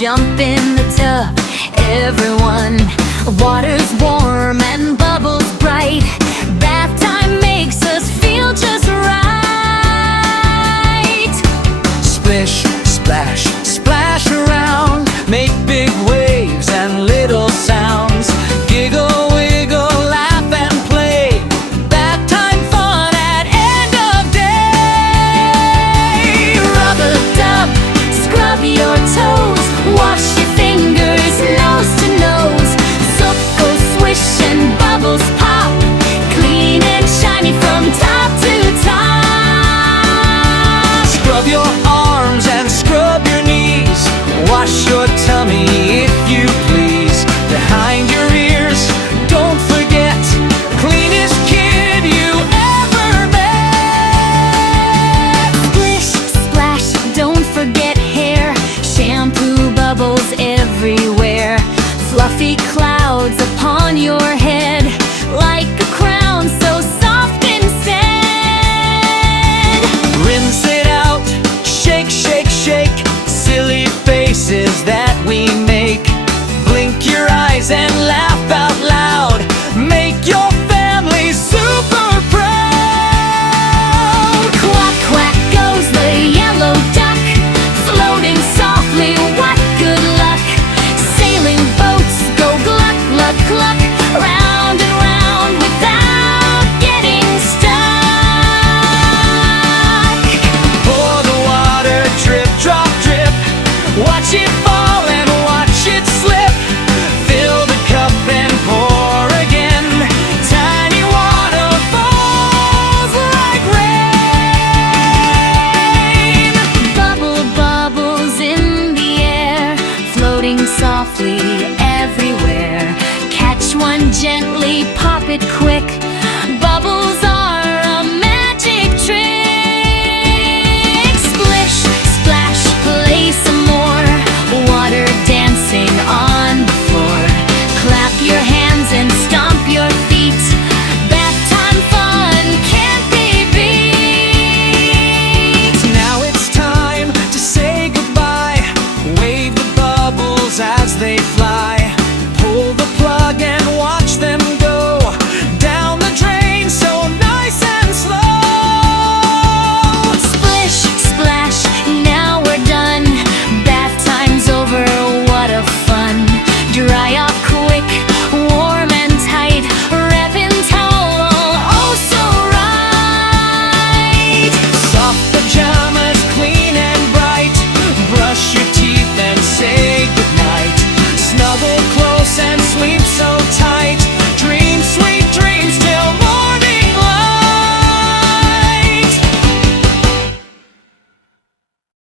jump in the tub, everyone. Water's warm and bubbles bright. Bath time makes us feel just right. Splish, splash, splash around. Make big waves and little sounds. Giggle, wiggle, laugh and play. Bath time fun at end of day. Rub-a-dub, scrub your toes. Wash your fingers, nose to nose. Soap goes swish and bubbles pop. Clean and shiny from top to top. Scrub your arms and scrub your knees. Wash your tummy if you please. Behind your ears, don't forget. Cleanest kid you ever met. Splish, splash, don't forget hair. Shampoo bubbles everywhere. Fluffy clouds upon your head, like a crown so soft instead. Rinse it out, shake, shake, shake. Silly faces that we make. Blink your eyes and laugh out loud. Make your family super proud. Quack, quack goes the yellow duck, floating softly, what good luck. Sailing boats go gluck, gluck, gluck, round and round without getting stuck. Pour the water, drip, drop, drip. Watch it fall and watch it slip. Fill the cup and pour again. Tiny waterfalls like rain. Bubble, bubbles in the air, floating softly everywhere. Catch one gently, pop it quick.